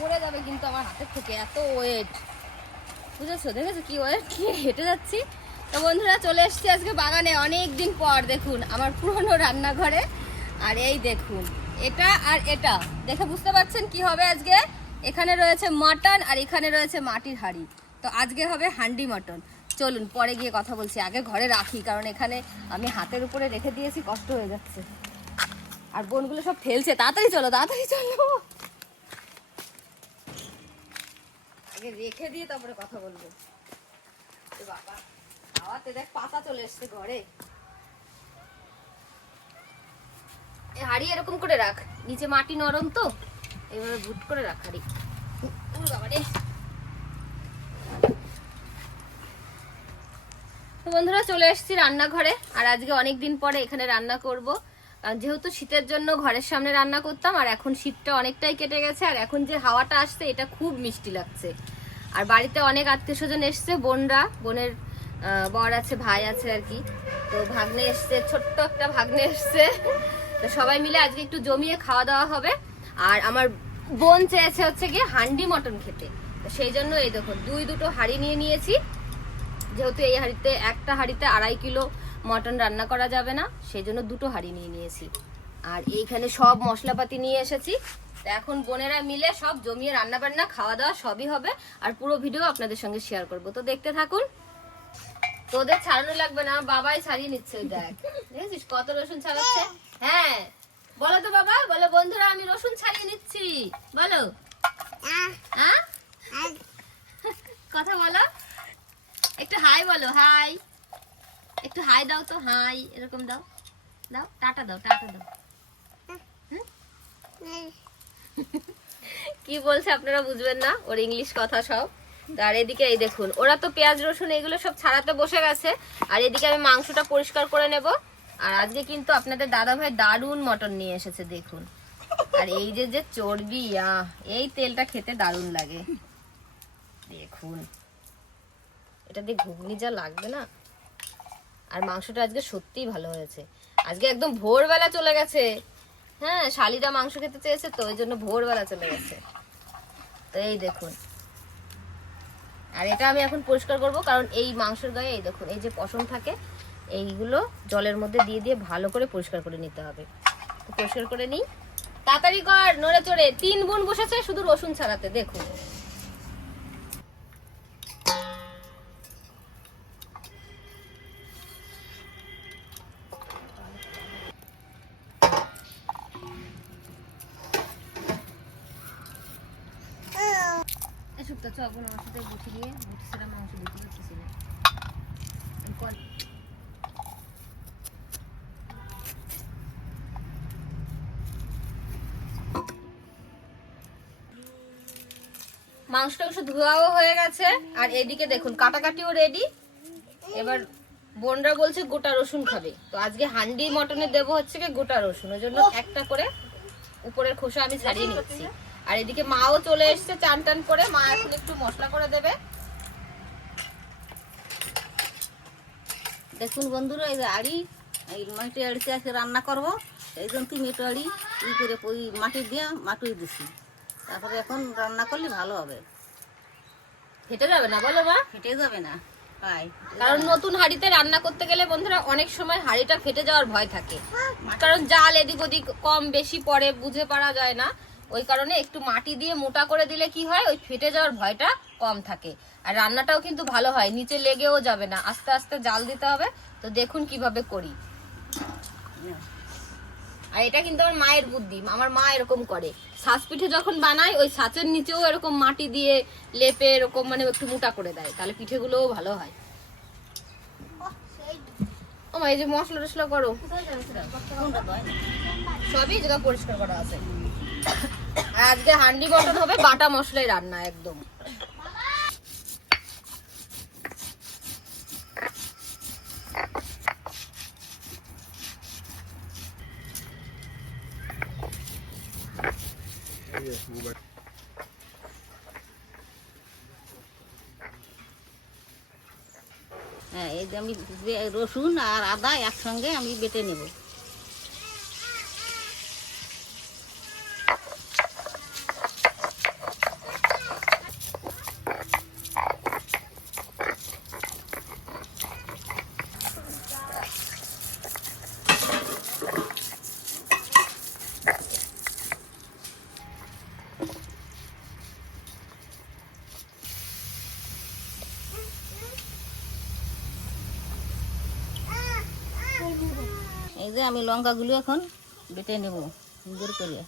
পড়ে যাবে কিন্তু আমার হাতে থেকে, এত ওয়েট, বুঝেছো? দেখেছো কি ওয়েট, কি হেঁটে যাচ্ছি। তো বন্ধুরা চলে এসেছি আজকে বাগানে অনেক দিন পর। দেখুন আমার পুরনো রান্নাঘরে, আর এই দেখুন এটা আর এটা দেখে বুঝতে পারছেন কি হবে আজকে। এখানে রয়েছে মাটন আর এখানে রয়েছে মাটির হাঁড়ি। তো আজকে হবে হান্ডি মটন। চলুন পরে গিয়ে কথা বলছি, আগে ঘরে রাখি, কারণ এখানে আমি হাতের উপরে রেখে দিয়েছি, কষ্ট হয়ে যাচ্ছে। আর বোনগুলো সব ফেলছে, তাড়াতাড়ি চলো তাড়াতাড়ি চলো, আগে রেখে দিয়ে তারপরে কথা বলবো। বাবা খাওয়াতে দেখ পাতা চলে এসছে ঘরে। হাড়ি এরকম করে রাখ, নিচে মাটি নরম তো, এইভাবে ভুট করে রাখ হাড়ি। বন্ধুরা চলে এসেছি রান্নাঘরে, আর আজকে অনেকদিন পরে এখানে রান্না করব। যেহেতু শীতের জন্য ঘরের সামনে রান্না করতাম, আর এখন শীতটা অনেকটাই কেটে গেছে, আর এখন যে হাওয়াটা আসছে এটা খুব মিষ্টি লাগছে। আর বাড়িতে অনেক আত্মীয় স্বজন এসছে, বোনরা, বোনের বর আছে, ভাই আছে আর কি। তো ভাগ্নে এসছে, ছোট্ট একটা ভাগ্নে এসছে। তো সবাই মিলে আজকে একটু জমিয়ে খাওয়া দাওয়া হবে। আর আমার বোন চেয়েছে হচ্ছে গিয়ে হান্ডি মটন খেতে, তো সেই জন্য এই দেখুন দুটো হাঁড়ি নিয়ে নিয়েছি। যেহেতু এই হাঁড়িতে একটা হাঁড়িতে 2.5 কিলো মটন রান্না করা যাবে না, সেই জন্য 2 হাঁড়ি নিয়ে নিয়েছি। আর এইখানে সব মশলাপাতি নিয়ে এসেছি। তো এখন বোনেরা মিলে সব জমিয়ে রান্না বান্না খাওয়া দাওয়া সবই হবে, আর পুরো ভিডিও আপনাদের সঙ্গে শেয়ার করব। তো দেখতে থাকুন, তোদের ছাড়ানো লাগবে না, বাবাই ছাড়িয়ে নিচ্ছে। দেখ দেখেছিস কত রসুন ছাড়াচ্ছে। হ্যাঁ বলো তো বাবা, বলো বন্ধুরা আমি রসুন ছাড়িয়ে নিচ্ছি, বলো কথা বলো, একটু হাই বলো, হাই, একটু হাই দাও তো, হাই এরকম দাও, দাও টাটা দাও, টাটা দাও। কি বলছে আপনারা বুঝবেন না, ওর ইংলিশ কথা সব। আর এদিকে এই দেখুন ওরা তো পেঁয়াজ রসুন এগুলো সব ছাড়াতে বসে গেছে, আর এদিকে আমি মাংসটা পরিষ্কার করে নেব। আর আজকে কিন্তু আপনাদের দাদা ভাই দারুণ মটন নিয়ে এসেছে দেখুন। আর এই যে যে চর্বি, এই তেলটা খেতে দারুণ লাগে দেখুন। এটা দিয়ে ঘুগনি যা লাগবে না। আর মাংসটা আজকে সত্যিই ভালো হয়েছে, আজকে একদম ভোরবেলা চলে গেছে। হ্যাঁ শালিরা মাংস খেতে চেয়েছে, তো ওই জন্য ভোরবেলা চলে গেছে। তো এই দেখুন, আর এটা আমি এখন পরিষ্কার করব, কারণ এই মাংসের গায়ে এই দেখুন এই যে পশম থাকে, এইগুলো জলের মধ্যে দিয়ে দিয়ে ভালো করে পরিষ্কার করে নিতে হবে। তো পরিষ্কার করে নিই, তাড়াতাড়ি কর, নড়ে চড়ে। 3 বোন বসেছে শুধু রসুন ছাড়াতে, দেখুন। মাংসটা ধোয়াও হয়ে গেছে, আর এদিকে দেখুন কাটাকাটিও রেডি। এবার বোনরা বলছে গোটা রসুন খাবে, তো আজকে হান্ডি মটনে দেবো হচ্ছে কি গোটা রসুন, ওই জন্য একটা করে উপরের খোসা আমি ছাড়িয়ে নিচ্ছি। আর এদিকে মাও চলে এসছে চান টান করে, মা এখন একটু মশলা করে দেবে। দেখুন বন্ধুরা, এই আড়ি, এই মাটি আড়িতে আজকে রান্না করবো, এই জন্য মেটো আড়ি করে ওই মাটি দিয়ে মাটুই দিছি, তারপরে এখন রান্না করলে ভালো হবে। ফেটে যাবে না বলো মা? ফেটে যাবে না, কারণ নতুন হাঁড়িতে রান্না করতে গেলে বন্ধুরা অনেক সময় হাঁড়িটা ফেটে যাওয়ার ভয় থাকে, কারণ জাল এদিক ওদিক কম বেশি পড়ে, বুঝে পারা যায় না। ওই কারণে একটু মাটি দিয়ে মোটা করে দিলে কি হয়, ওই ফেটে যাওয়ার ভয়টা কম থাকে, আর রান্নাটাও কিন্তু ভালো হয়, নিচে লেগেও যাবে না। আস্তে আস্তে জাল দিতে হবে। তো দেখুন কিভাবে করি। আর এটা কিন্তু আমার মায়ের বুদ্ধি, আমার মা এরকম করে, ছাঁচ পিঠে যখন বানায় ওই ছাঁচের নিচেও এরকম মাটি দিয়ে লেপে এরকম মানে একটু মোটা করে দেয়, তাহলে পিঠেগুলোও ভালো হয়। ও মা, এই যে মশলা টসলা করো, সবই জায়গা পরিষ্কার করা আছে। আর আজকে হান্ডি মটন হবে বাটা মশলাই রান্না একদম। হ্যাঁ, এই যে আমি রসুন আর আদা একসঙ্গে আমি বেটে নেব। যে আমি লঙ্কাগুলো এখন বেটে নেব সুন্দর করে।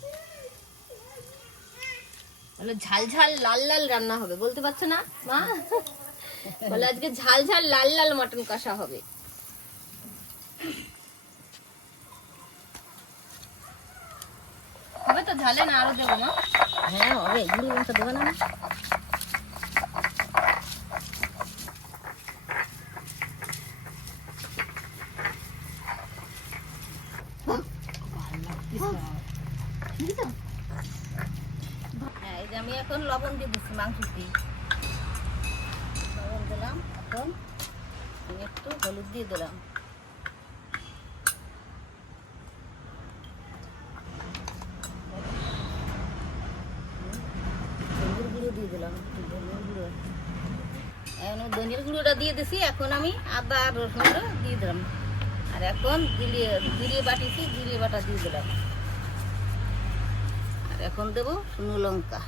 বলে ঝাল ঝাল লাল লাল রান্না হবে, বলতে পারছো না মা? বলে আজকে ঝাল ঝাল লাল লাল মটন কষা হবে। হবে তো ঝালে, না আরো দেবো মা? হ্যাঁ হবে, গুঁড়ো লঙ্কা দেবে না? হ্যাঁ এই যে আমি এখন লবণ দিয়ে দিচ্ছি মাংসটি, লবণ দিলাম। এখন আমি একটু হলুদ দিয়ে দিলাম, ধনিয়ার গুঁড়ো দিয়ে দিলাম, একটু ধনিয়ার গুঁড়ো। এখন ধনিয়ার গুঁড়োটা দিয়ে দিছি। এখন আমি আদা আর রসুনটা দিয়ে দিলাম, আর এখন জিরে বাটিছি, জিরে বাটা দিয়ে দিলাম। আর এখন দেবো শুকনো লঙ্কা।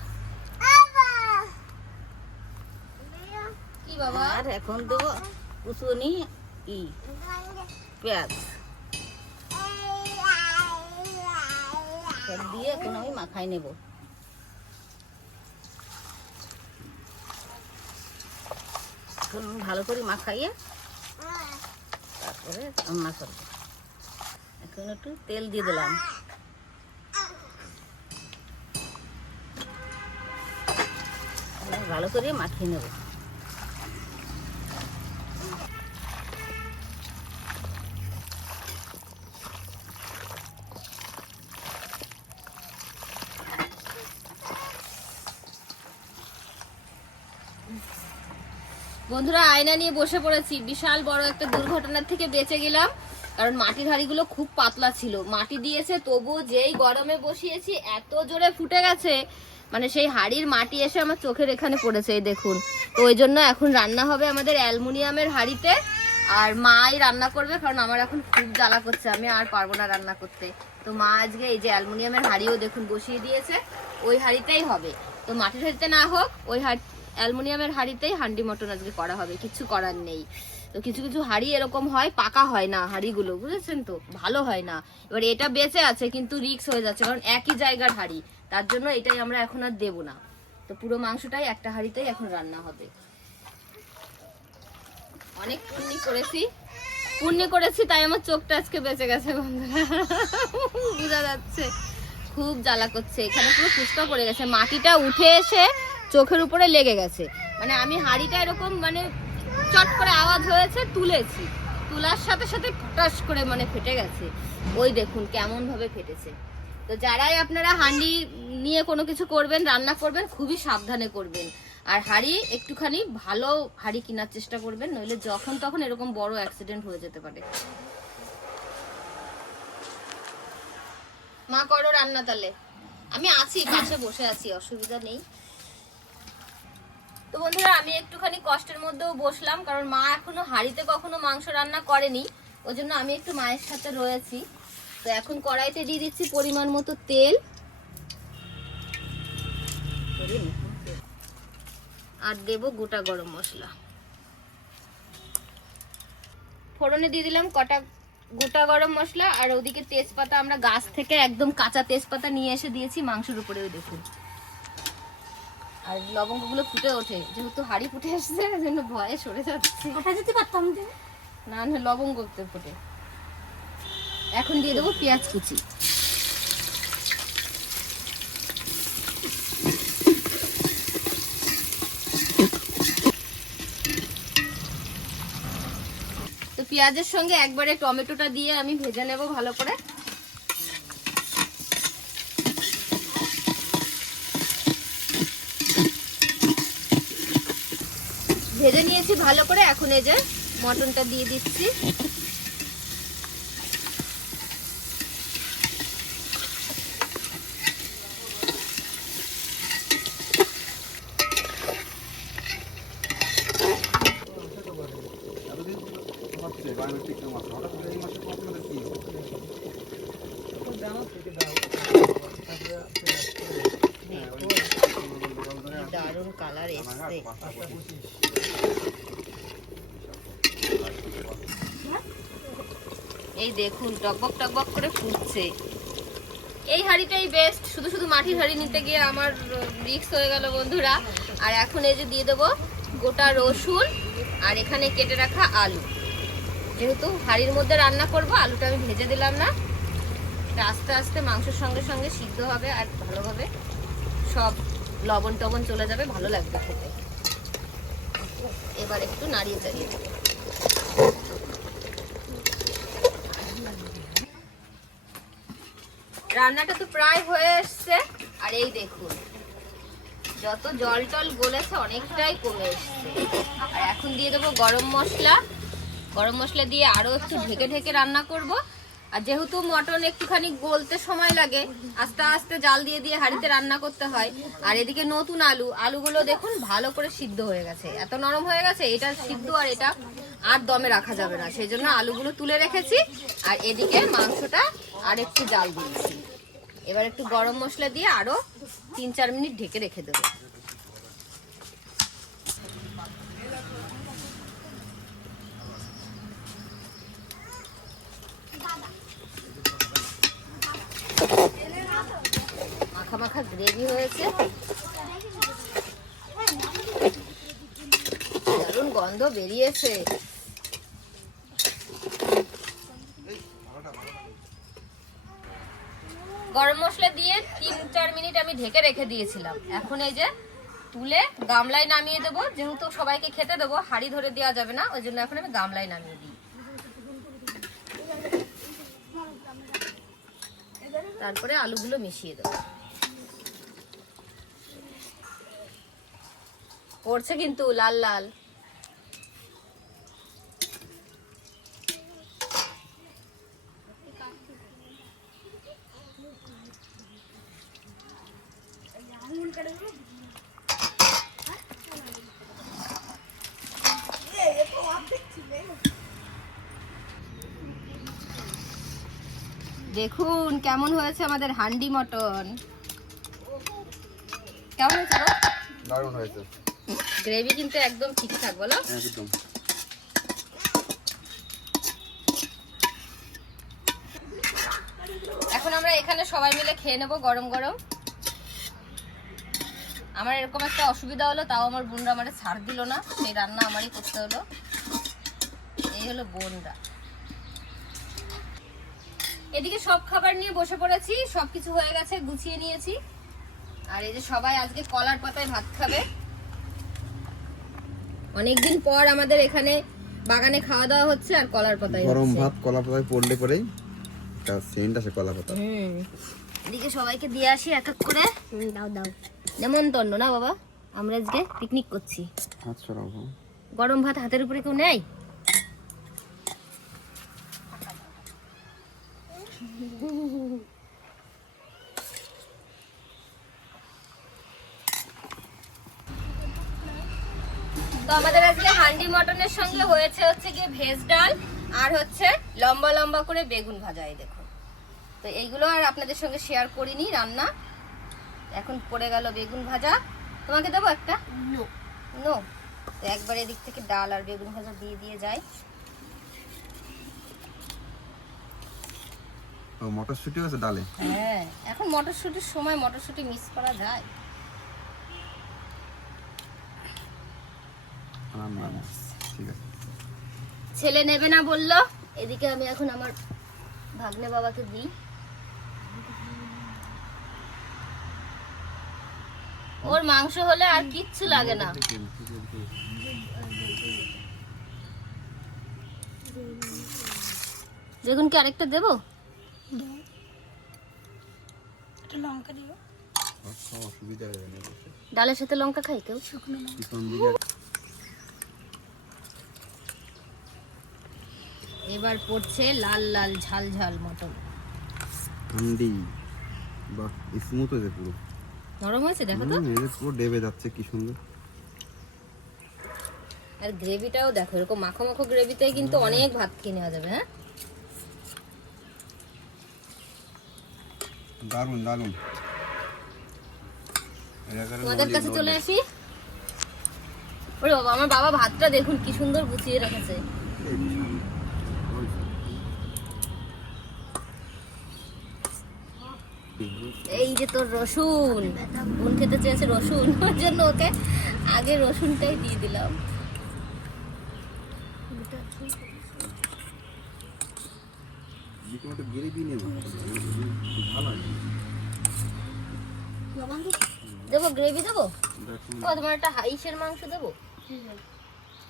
কি বাবা? আর এখন দেবো কুচুনি পেঁয়াজ সব দিয়ে এখন আমি মাখাই নেব। এখন ভালো করে মাখাইয়ে তারপরে রান্না করবো। এখন একটু তেল দিয়ে দিলাম, ভালো করে মাখিয়ে নেব। বন্ধুরা আয়না নিয়ে বসে পড়েছি, বিশাল বড় একটা দুর্ঘটনার থেকে বেঁচে গেলাম। কারণ মাটির হাঁড়িগুলো খুব পাতলা ছিল, মাটি দিয়েছে তবু যেই গরমে বসিয়েছি এত জোরে ফুটে গেছে, মানে সেই হাঁড়ির মাটি এসে আমার চোখের এখানে পড়েছে, এই দেখুন। তো ওই জন্য এখন রান্না হবে আমাদের অ্যালুমিনিয়ামের হাঁড়িতে, আর মাই রান্না করবে, কারণ আমার এখন খুব জ্বালা করছে, আমি আর পারবো না রান্না করতে। তো মা আজকে এই যে অ্যালুমিনিয়ামের হাঁড়িও দেখুন বসিয়ে দিয়েছে, ওই হাঁড়িতেই হবে। তো মাটির হাঁড়িতে না হোক, ওই অ্যালুমিনিয়ামের হাঁড়িতেই হান্ডি মটন আজকে করা হবে, কিছু করার নেই। তো কিছু কিছু হাঁড়ি এরকম হয়, পাকা হয় না হাঁড়িগুলো, বুঝেছেন তো, ভালো হয় না। এবার এটা বেঁচে আছে কিন্তু রিস্ক হয়ে যাচ্ছে, কারণ একই জায়গার হাঁড়ি, তার জন্য এটাই আমরা এখন আর দেবো না। তো পুরো মাংসটাই একটা হাঁড়িতেই এখন রান্না হবে। অনেক পুণ্যি করেছি তাই আমার চোখটা আজকে বেঁচে গেছে বন্ধুরা, বোঝা যাচ্ছে। খুব জ্বালা করছে, এখানে পুরো ফুসকা পড়ে গেছে, মাটিটা উঠে এসে চোখের উপরে লেগে গেছে। মানে আমি হাঁড়িটা এরকম মানে চট করে আওয়াজ হয়েছে, তুলেছি, তোলার সাথে সাথে ফটাস করে মানে ফেটে গেছে। ওই দেখুন কেমন ভাবে ফেটেছে। তো যারাই আপনারা হাঁড়ি নিয়ে কোনো কিছু করবেন, রান্না করবেন, খুবই সাবধানে করবেন। আর হাঁড়ি একটুখানি ভালো হাঁড়ি কেনার চেষ্টা করবেন, নইলে যখন তখন এরকম বড় অ্যাক্সিডেন্ট হয়ে যেতে পারে। মা করো রান্না তাহলে, আমি আছি পাশে বসে আছি, অসুবিধা নেই। তো বন্ধুরা আমি একটুখানি কষ্টের মধ্যেও বসলাম, কারণ মা এখনো হাঁড়িতে কখনো মাংস রান্না করেনি, ওই জন্য আমি একটু মায়ের সাথে রয়েছি। তো এখন কড়াইতে দিয়ে দিচ্ছি পরিমাণ মতো তেল, আর দেব গোটা গরম মশলা। ফোড়নে দিয়ে দিলাম কটা গোটা গরম মশলা, আর ওদিকে তেজপাতা আমরা গাছ থেকে একদম কাঁচা তেজপাতা নিয়ে এসে দিয়েছি মাংসের উপরে, ওই দেখুন। আর লবঙ্গগুলো ফুটে ওঠে, যেহেতু হাঁড়ি ফুটে আসছে জন্য ভয়ে সরে যাচ্ছে, যেতে পারতাম না, না লবঙ্গ ফুটে। এখন দিয়ে দেবো পেঁয়াজ কুচি, তো পেঁয়াজের সঙ্গে একবারে টমেটোটা দিয়ে আমি ভেজে নেব ভালো করে। ভেজে নিয়েছি ভালো করে, এখন এই যে মটনটা দিয়ে দিচ্ছি। দারুণ কালার এসছে। এই দেখুন টকবক টকবক করে ফুটছে। এই হাঁড়িটাই বেস্ট, শুধু শুধু মাটির হাঁড়ি নিতে গিয়ে আমার রিস্ক হয়ে গেল বন্ধুরা। আর এখন এই যে দিয়ে দেবো গোটা রসুন আর এখানে কেটে রাখা আলু। যেহেতু হাঁড়ির মধ্যে রান্না করব, আলুটা আমি ভেজে দিলাম না, আস্তে আস্তে মাংসের সঙ্গে সঙ্গে সিদ্ধ হবে আর ভালোভাবে সব লবণ টবণ চলে যাবে, ভালো লাগবে খেতে। এবার একটু নাড়িয়ে চাড়িয়ে দেবো। রান্নাটা তো প্রায় হয়ে এসছে। আর এই দেখুন যত জল টল গলেছে অনেকটাই কমে এসছে। আর এখন দিয়ে দেবো গরম মশলা। গরম মশলা দিয়ে আরো একটু ঢেকে ঢেকে রান্না করব। আর যেহেতু মটন একটুখানি গলতে সময় লাগে, আস্তে আস্তে জাল দিয়ে দিয়ে হাঁড়িতে রান্না করতে হয়। আর এদিকে নতুন আলুগুলো দেখুন ভালো করে সিদ্ধ হয়ে গেছে, এত নরম হয়ে গেছে। এটা সিদ্ধ আর এটা আর দমে রাখা যাবে না, সেই জন্য আলুগুলো তুলে রেখেছি। আর এদিকে মাংসটা আর একটু জাল দিয়েছি। এবার একটু গরম মশলা দিয়ে আরো 3-4 মিনিট ঢেকে রেখে দেবো। মাখা মাখা গ্রেভি হয়েছে, দারুণ গন্ধ বেরিয়েছে। গরম মশলা দিয়ে 3-4 মিনিট আমি ঢেকে রেখে দিয়েছিলাম। এখন এই যে তুলে গামলায় নামিয়ে দেবো, যেহেতু সবাইকে খেতে দেবো, হাঁড়ি ধরে দেওয়া যাবে না, ওই জন্য এখন আমি গামলায় নামিয়ে দিই। তারপরে আলুগুলো মিশিয়ে দেবো। পড়ছে কিন্তু লাল লাল। দেখুন কেমন হয়েছে আমাদের হান্ডি মটন। কেমন হয়েছে গো? দারুণ হয়েছে। গ্রেভি কিন্তু একদম ঠিকঠাক, বলো? একদম। এখন আমরা এখানে সবাই মিলে খেয়ে নেবো গরম গরম। আমার এরকম একটা অসুবিধা হলো, তাও আমার বোনরা আমার ছাড় দিল না, সেই রান্না আমারই করতে হলো। এই হলো বোনরা। এদিকে সব খাবার নিয়ে বসে পড়েছি, সবকিছু হয়ে গেছে, গুছিয়ে নিয়েছি। আর এই যে সবাই আজকে কলার পাতায় ভাত খাবে। অনেকদিন পর আমাদের এখানে বাগানে খাওয়া দাওয়া হচ্ছে আর কলার পাতায় গরম হচ্ছে। ভাত কলা পাতায় পড়লে পরেই তার সেন্ট আসে কলা পাতা। এদিকে সবাইকে দিয়ে আসি এক এক করে। দাও দাও। নেমন্তন্ন না বাবা, আমরা আজকে পিকনিক করছি। হাত সরাবো। গরম ভাত হাতের উপরে কেউ নেয়? তো আমাদের আজকে হান্ডি মটনের সঙ্গে হচ্ছে গিয়ে ভেজ ডাল আর হচ্ছে লম্বা লম্বা করে বেগুন ভাজা। এই দেখুন, তো এইগুলো আর আপনাদের সঙ্গে শেয়ার করিনি রান্না। এখন পড়ে গেল বেগুন ভাজা। তোমাকে দেবো একটা? নো। তো একবার এদিক থেকে ডাল আর বেগুন ভাজা দিয়ে দিয়ে যায়। ও মটরশুঁটিও আছে ডালে। হ্যাঁ, এখন মটরশুঁটির সময়, মটরশুঁটি মিস করা যায়? ঠিক আছে। ছেলে নেবে না বললো, এদিকে আমি এখন আমার ভাগ্নে বাবাকে দিই। ওর মাংস হলে আর কিচ্ছু লাগে না। দেখুন কি আরেকটা দেবো? ডালের সাথে লঙ্কা খাই কেউ? এবার পড়ছে লাল লাল ঝাল ঝাল মটন হান্ডি। বাহ, স্মুথ হয়েছে পুরো। নরম হয়েছে, দেখো তো। পুরো ডেবে যাচ্ছে, কি সুন্দর। আর গ্রেভিটাও দেখো, এরকম মাখো মাখো গ্রেভিতে কিন্তু অনেক ভাত খেয়ে নেওয়া যাবে। হ্যাঁ, দারুণ দারুণ। তোমাদের কাছে চলে আসি। ওরে বাবা, আমার বাবা ভাতটা দেখুন কি সুন্দর গুছিয়ে রেখেছে। এই যে তোর রসুন, বোন খেতে চেয়েছে রসুন, ওর জন্য ওকে আগে রসুনটাই দিয়ে দিলাম। দেবো গ্রেভি দেবো? ও তোমার একটা হাইসের মাংস দেবো,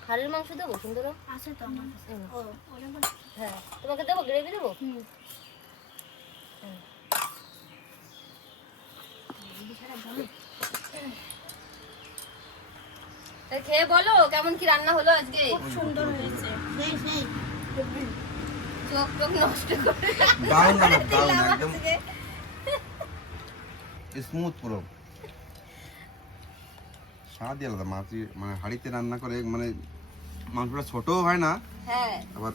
হাড়ের মাংস দেবো সুন্দর? হ্যাঁ তোমাকে দেবো গ্রেভি দেবো? খেয়ে বলো কেমন কি রান্না হলো আজকে। সুন্দর হয়েছে, সেই সেই চোখ টোক নষ্ট করে দারুণ দারুণ দারুণ একদম স্মুথ পুরো স্বাদই আলাদা। মাছি মানে হাঁড়িতে রান্না করে মানে মাংসটা ছোটও হয় না। হ্যাঁ আবার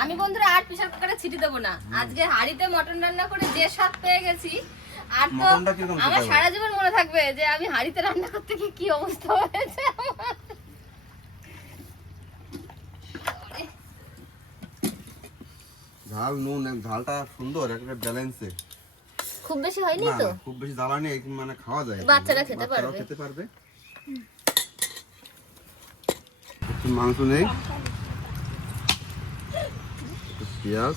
আমি বন্ধুরা আর প্রেসার কুকারে ছিটি দেবো না, আজকে হাঁড়িতে মটন রান্না করে যে স্বাদ পেয়ে গেছি আর তো মটনটা কিরকম খেতে আমার হবে? সারা জীবন মনে থাকবে যে আমি হাঁড়িতে রান্না করতে গিয়ে কি অবস্থা হয়েছে আমার। ঝাল নুন ঝালটা সুন্দর একটা ব্যালেন্সে। খুব বেশি হয়নি না তো? না, খুব বেশি জ্বালা নেই, মানে খাওয়া যায়, বাচ্চারা খেতে বাচ্চারাও পারবে। খেতে পারবে। একটু মাংস নেই, একটু পেঁয়াজ,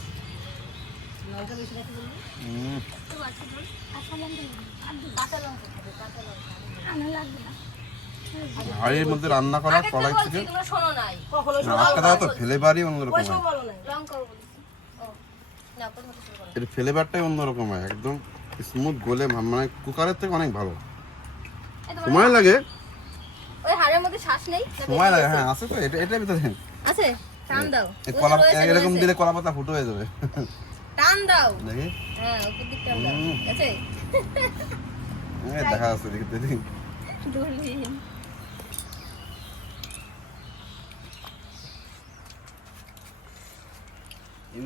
হাড়ির মধ্যে রান্না করা আগে তো কড়াই বলছি, থেকে তোমরা শোনো নাই। আটকা দেওয়া তো ফ্লেভারই অন্যরকম হয়। লঙ্কাও বলেছি। ও, না, প্রথমে শুরু করো। এর ফ্লেভারটাই অন্যরকম হয়, একদম স্মুথ গলে মানে কুকারের থেকে অনেক ভালো। এই তোমার সময় লাগে, ওই হাড়ের মধ্যে শ্বাস নেই? সময় লাগে, হ্যাঁ আছে তো, এটার ভিতরে আছে? টান দাও। এই ওই যে কলা রয়েছে, এরকম রয়েছে। দিলে কলা পাতা ফুটো হয়ে যাবে। টান দাও। দেখি হ্যাঁ, উপর দিক টান দাও। হুম। আছে? দেখা যাচ্ছে দেখি দেখি। দুর্বীন।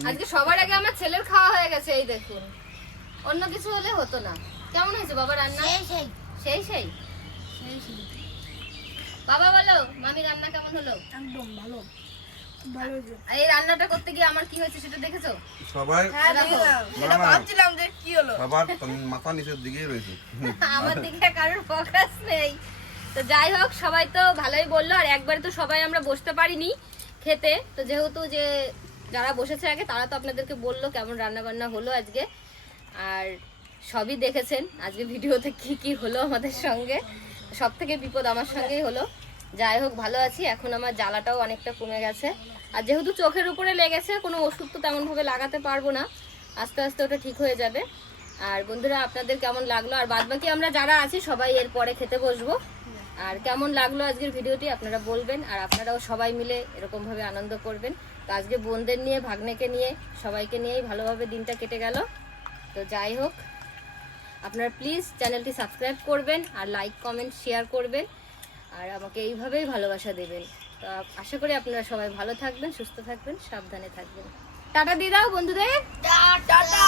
আজকে সবার আগে আমার ছেলের খাওয়া হয়ে গেছে, এই দেখুন। অন্য কিছু হলে হতো না। কেমন হয়েছে বাবা রান্না? সেই সেই সেই সেই। সেই সেই বাবা বলো, মামি রান্না কেমন হলো? একদম ভালো, ভালো হয়েছে। এই রান্নাটা করতে গিয়ে আমার কি হয়েছে সেটা দেখেছো? সবাই হ্যাঁ দেখো। দেখলাম, না, সেটা না। ভাবছিলাম যে কি হলো। সবার মাথা নিচের দিকেই রয়েছে। আমার দিকে কারোর ফোকাস নেই। তো যাই হোক, সবাই তো ভালোই বললো, আর একবারে তো সবাই আমরা বসতে পারিনি খেতে। তো যেহেতু যে যারা বসেছে আগে তারা তো আপনাদেরকে বললো কেমন রান্না বান্না হলো আজকে, আর সবই দেখেছেন আজকে ভিডিওতে কি কি হলো আমাদের সঙ্গে। সব থেকে বিপদ আমার সঙ্গেই হলো। যাই হোক, ভালো আছি এখন, আমার জ্বালাটাও অনেকটা কমে গেছে। আর যেহেতু চোখের উপরে লেগেছে, কোনো ওষুধ তো তেমনভাবে লাগাতে পারবো না, আস্তে আস্তে ওটা ঠিক হয়ে যাবে। আর বন্ধুরা আপনাদের কেমন লাগলো, আর বাদবাকি আমরা যারা আছি সবাই এরপরে খেতে বসবো। আর কেমন লাগলো আজকের ভিডিওটি আপনারা বলবেন, আর আপনারাও সবাই মিলে এরকমভাবে আনন্দ করবেন। তো আজকে বোনদের নিয়ে, ভাগ্নেকে নিয়ে, সবাইকে নিয়েই ভালোভাবে দিনটা কেটে গেল। তো যাই হোক, আপনারা প্লিজ চ্যানেলটি সাবস্ক্রাইব করবেন, আর লাইক কমেন্ট শেয়ার করবেন, আর আমাকে এইভাবেই ভালোবাসা দেবেন। তো আশা করি আপনারা সবাই ভালো থাকবেন, সুস্থ থাকবেন, সাবধানে থাকবেন। টাটা দিয়ে দাও বন্ধুদের। টাটা।